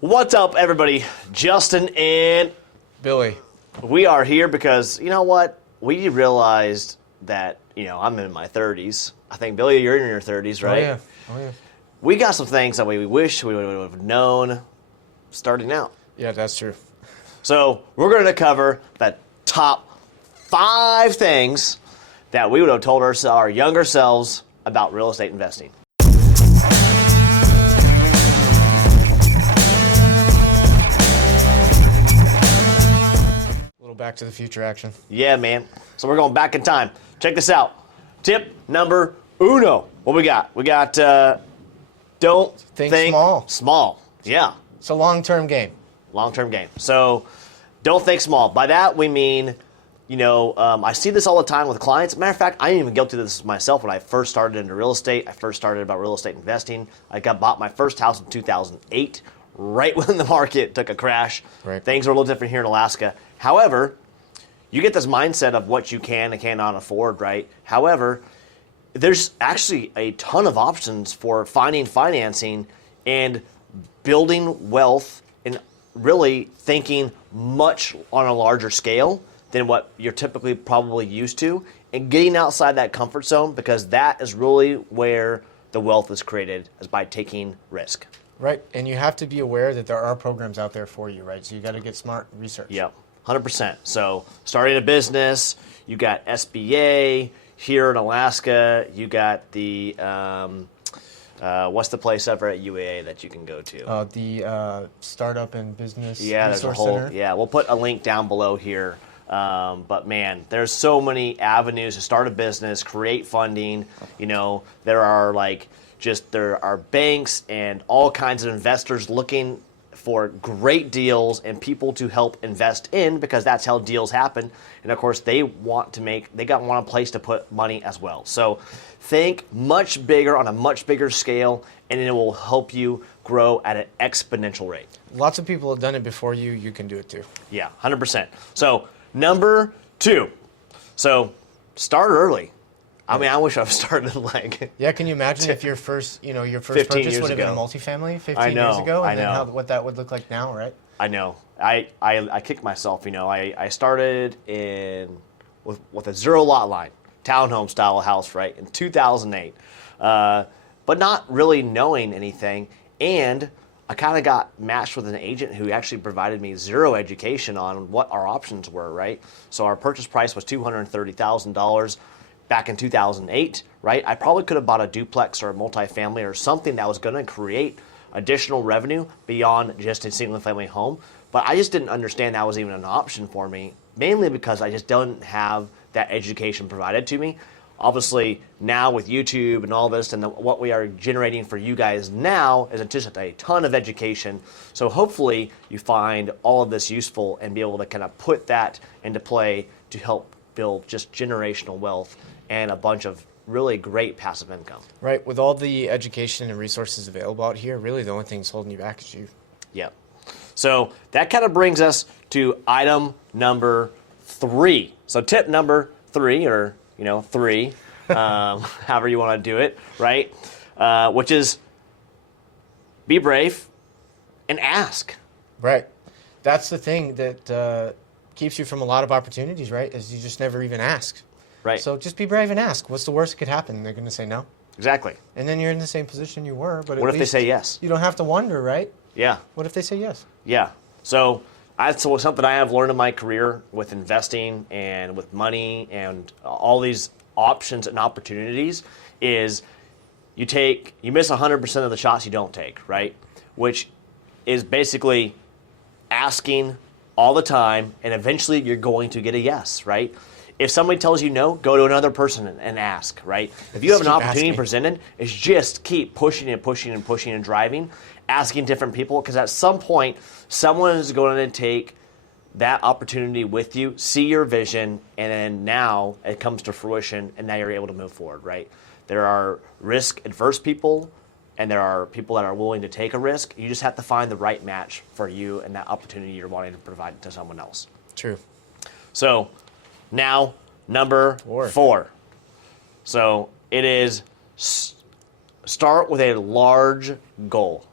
What's up, everybody? Justin and Billy. We are here because, you know what? We realized that, I'm in my 30s. I think, Billy, you're in your 30s, right? Oh, yeah. We got some things that we wish we would have known starting out. Yeah, that's true. So we're going to cover the top 5 things that we would have told our younger selves about real estate investing. Back to the future action. Yeah, man. So we're going back in time. Check this out. Tip number uno. What we got? We got don't think small. Small. Yeah. It's a long-term game. Long-term game. So don't think small. By that we mean, I see this all the time with clients. Matter of fact, I am even guilty of this myself when I first started into real estate. I first started about real estate investing. I bought my first house in 2008, right when the market took a crash. Right. Things are a little different here in Alaska. However, you get this mindset of what you can and cannot afford, right? However, there's actually a ton of options for finding financing and building wealth and really thinking much on a larger scale than what you're typically probably used to, and getting outside that comfort zone, because that is really where the wealth is created, is by taking risk. Right, and you have to be aware that there are programs out there for you, right? So you got to get smart and research. Yep. 100%. So starting a business, you got SBA. Here in Alaska, you got the, what's the place over at UAA that you can go to? The Startup and Business There's a Resource whole, Center. Yeah, we'll put a link down below here. But man, there's so many avenues to start a business, create funding. There are banks and all kinds of investors looking for great deals and people to help invest in, because that's how deals happen. And of course, they want a place to put money as well. So think much bigger, on a much bigger scale, and it will help you grow at an exponential rate. Lots of people have done it before you. You can do it too. Yeah, 100%. So number 2. So start early. I mean, I wish I've started Yeah, can you imagine if your first purchase would have been a multifamily 15 years ago, and then what that would look like now, right? I know. I kicked myself. I started with a 0 lot line, townhome style house, right, in 2008, but not really knowing anything, and I kind of got matched with an agent who actually provided me 0 education on what our options were, right? So our purchase price was $230,000. Back in 2008, right? I probably could have bought a duplex or a multifamily or something that was going to create additional revenue beyond just a single family home. But I just didn't understand that was even an option for me, mainly because I just don't have that education provided to me. Obviously, now with YouTube and all this, and what we are generating for you guys now is just a ton of education. So hopefully you find all of this useful and be able to kind of put that into play to help build just generational wealth and a bunch of really great passive income. Right. With all the education and resources available out here, really the only thing that's holding you back is you. Yep. So that kind of brings us to item number 3. So tip number 3, or 3, however you want to do it, right? Which is be brave and ask. Right. That's the thing that keeps you from a lot of opportunities, right? Is you just never even ask. Right. So just be brave and ask. What's the worst that could happen? They're going to say no. Exactly. And then you're in the same position you were. But what if they say yes? You don't have to wonder, right? Yeah. What if they say yes? Yeah. So that's something I have learned in my career with investing and with money and all these options and opportunities is you miss 100% of the shots you don't take, right? Which is basically asking all the time, and eventually you're going to get a yes, right? If somebody tells you no, go to another person and ask, right? If you have an opportunity presented, it's just keep pushing and pushing and pushing and driving, asking different people, because at some point, someone is going to take that opportunity with you, see your vision, and then now it comes to fruition, and now you're able to move forward, right? There are risk-adverse people, and there are people that are willing to take a risk. You just have to find the right match for you and that opportunity you're wanting to provide to someone else. True. So now, number 4. So it is start with a large goal.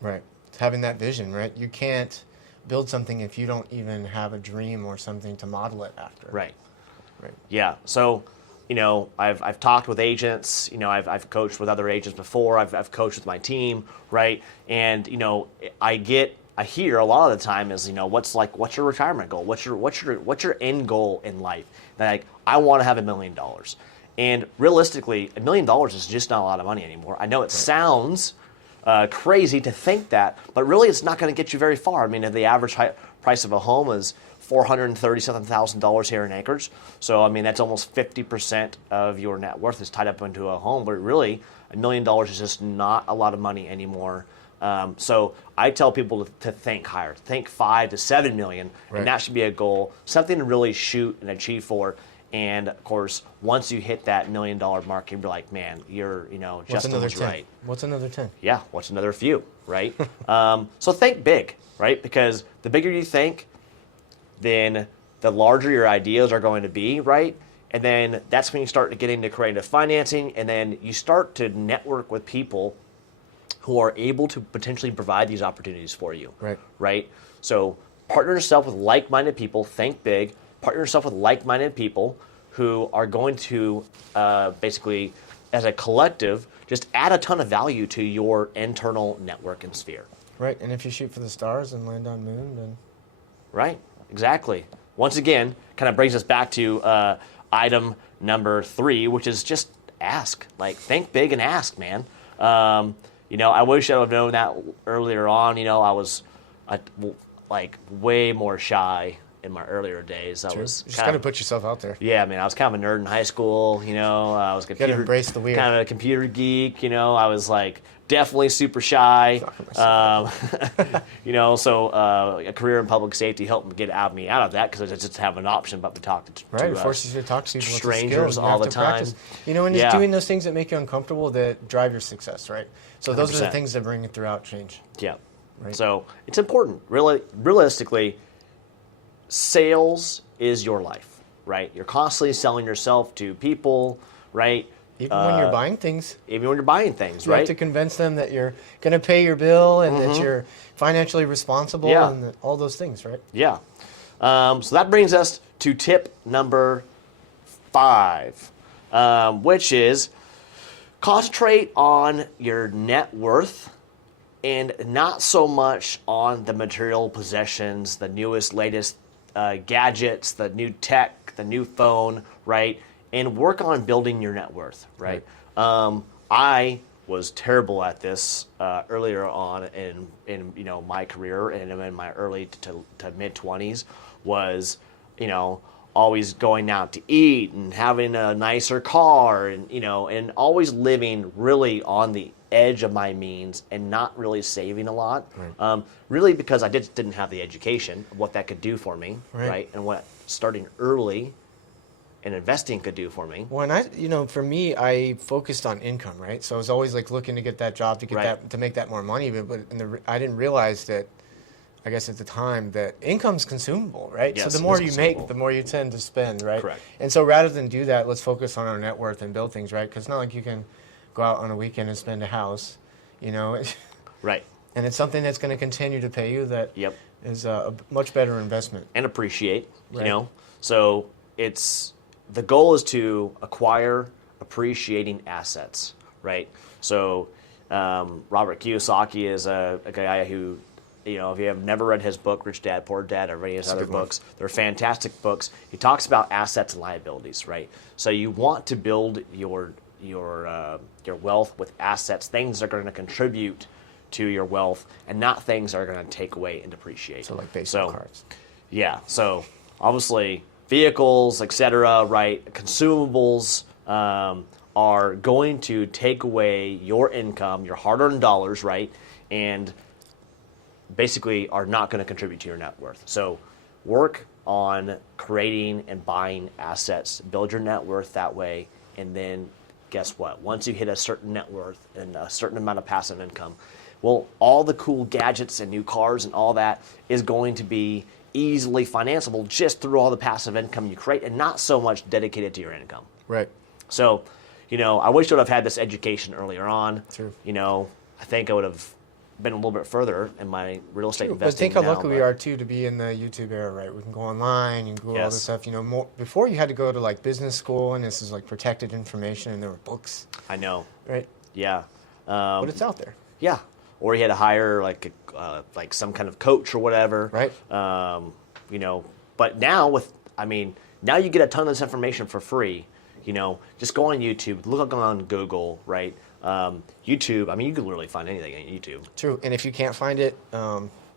Right. having that vision, right? You can't build something if you don't even have a dream or something to model it after. Right. Right. Yeah. So, I've talked with agents. I've coached with other agents before. I've coached with my team, right? And I hear a lot of the time is what's your retirement goal? What's your end goal in life? Like, I want to have $1 million, and realistically, $1 million is just not a lot of money anymore. I know it sounds crazy to think that, but really it's not going to get you very far. I mean, if the average price of a home is $437,000 here in Anchorage, so I mean that's almost 50% of your net worth is tied up into a home. But really, $1 million is just not a lot of money anymore. So I tell people to think higher, think 5 to 7 million, right. and that should be a goal, something to really shoot and achieve for. And of course, once you hit that $1 million mark, you'll be like, man, Justin was right. What's another 10? Yeah, what's another few, right? So think big, right? Because the bigger you think, then the larger your ideas are going to be, right? And then that's when you start to get into creative financing, and then you start to network with people who are able to potentially provide these opportunities for you, right? So partner yourself with like-minded people, think big, partner yourself with like-minded people who are going to basically, as a collective, just add a ton of value to your internal network and sphere. Right, and if you shoot for the stars and land on moon, then... Right, exactly. Once again, kind of brings us back to item number 3, which is just ask. Like, think big and ask, man. I wish I would have known that earlier on. I was way more shy in my earlier days. You just got to put yourself out there. Yeah, man. I was kind of a nerd in high school. I was got to embrace the weird. Kind of a computer geek. I was like definitely super shy. So a career in public safety helped me out of that because I just have an option but to talk to it forces you to talk to people, strangers all the time. Practice. And it's doing those things that make you uncomfortable that drive your success, right? So those 100%. are the things that bring it throughout change. Yeah. Right. So it's important. Really, realistically, sales is your life, right? You're constantly selling yourself to people, right? Even when you're buying things. Even when you're buying things, you right? You have to convince them that you're going to pay your bill and that you're financially responsible and all those things, right? Yeah. So that brings us to tip number 5, which is concentrate on your net worth and not so much on the material possessions, the newest, latest gadgets, the new tech, the new phone, right? And work on building your net worth, right? I was terrible at this earlier on in my career and in my early to mid 20s was always going out to eat and having a nicer car and always living really on the edge of my means and not really saving a lot, really because I didn't have the education of what that could do for me, right? And what starting early and investing could do for me. Well, and for me, I focused on income, right? So I was always like looking to get that job to get that to make that more money, but I didn't realize that, I guess at the time, that income's consumable, right? Yes, so the more you make, the more you tend to spend, right? Correct. And so rather than do that, let's focus on our net worth and build things, right? Because it's not like you can go out on a weekend and spend a house, Right. And it's something that's going to continue to pay you that is a much better investment. And appreciate, So the goal is to acquire appreciating assets, right? So Robert Kiyosaki is a guy who, if you have never read his book, Rich Dad, Poor Dad, or any of his other books, they're fantastic books. He talks about assets and liabilities, right? So you want to build your wealth with assets, things that are going to contribute to your wealth, and not things that are going to take away and depreciate. So like baseball cards. Yeah. So obviously vehicles, etc., right? Consumables are going to take away your income, your hard-earned dollars, right? And basically are not going to contribute to your net worth. So work on creating and buying assets, build your net worth that way, and then guess what? Once you hit a certain net worth and a certain amount of passive income, well, all the cool gadgets and new cars and all that is going to be easily financeable just through all the passive income you create and not so much dedicated to your income. Right. So, I wish I would have had this education earlier on. True. I think I would have been a little bit further in my real estate But investing. think how now, lucky we are too to be in the YouTube era, right? We can go online and Google all this Yes. stuff. You know, more before you had to go to like business school, and this is like protected information, and there were books, I know. right? Yeah. But it's out there, Yeah. Or you had to hire like some kind of coach or whatever. right? You know, but now now you get a ton of this information for free. You know, just go on YouTube, look on Google, right? YouTube. I mean, you can literally find anything on YouTube. True. And if you can't find it,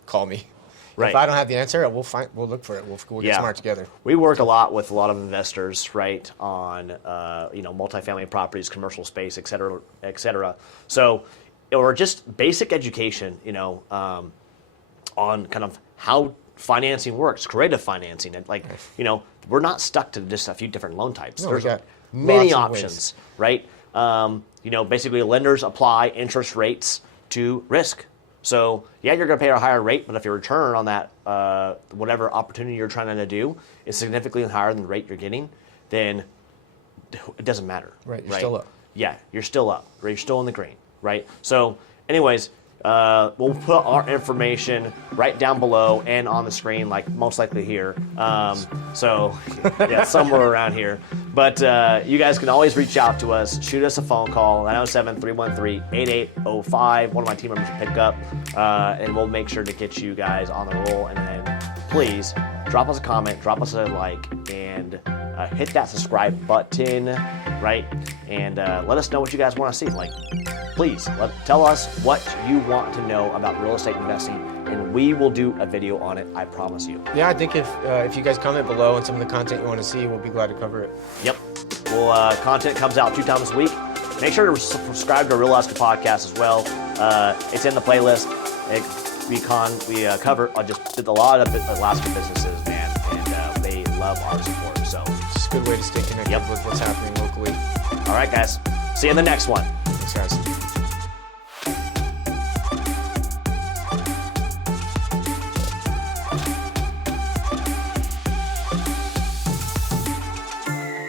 call me. Right. If I don't have the answer, we'll look for it. We'll get smart together. We work a lot with a lot of investors, right, on multifamily properties, commercial space, et cetera, et cetera. So, or just basic education, on kind of how financing works, creative financing, and we're not stuck to just a few different loan types. No, There's we got many lots of options, right? Basically lenders apply interest rates to risk. So yeah, you're going to pay a higher rate, but if your return on that whatever opportunity you're trying to do is significantly higher than the rate you're getting, then it doesn't matter. Right, you're still up. Yeah, you're still up. Right? You're still in the green, right? So anyways, we'll put our information right down below and on the screen, like most likely here. So yeah, somewhere around here. But you guys can always reach out to us. Shoot us a phone call, 907-313-8805. One of my team members will pick up, and we'll make sure to get you guys on the roll. And then please drop us a comment, drop us a like, and hit that subscribe button, right? And let us know what you guys want to see. Like, please tell us what you want to know about real estate investing, and we will do a video on it. I promise you. Yeah, I think if you guys comment below on some of the content you want to see, we'll be glad to cover it. Yep. Well, content comes out 2 times a week. Make sure to subscribe to our Real Estate podcast as well. It's in the playlist. We cover just did a lot of Alaska businesses, man, and they love our support. So It's a good way to stay connected with what's happening locally. all right, guys. See you in the next one. Thanks, guys.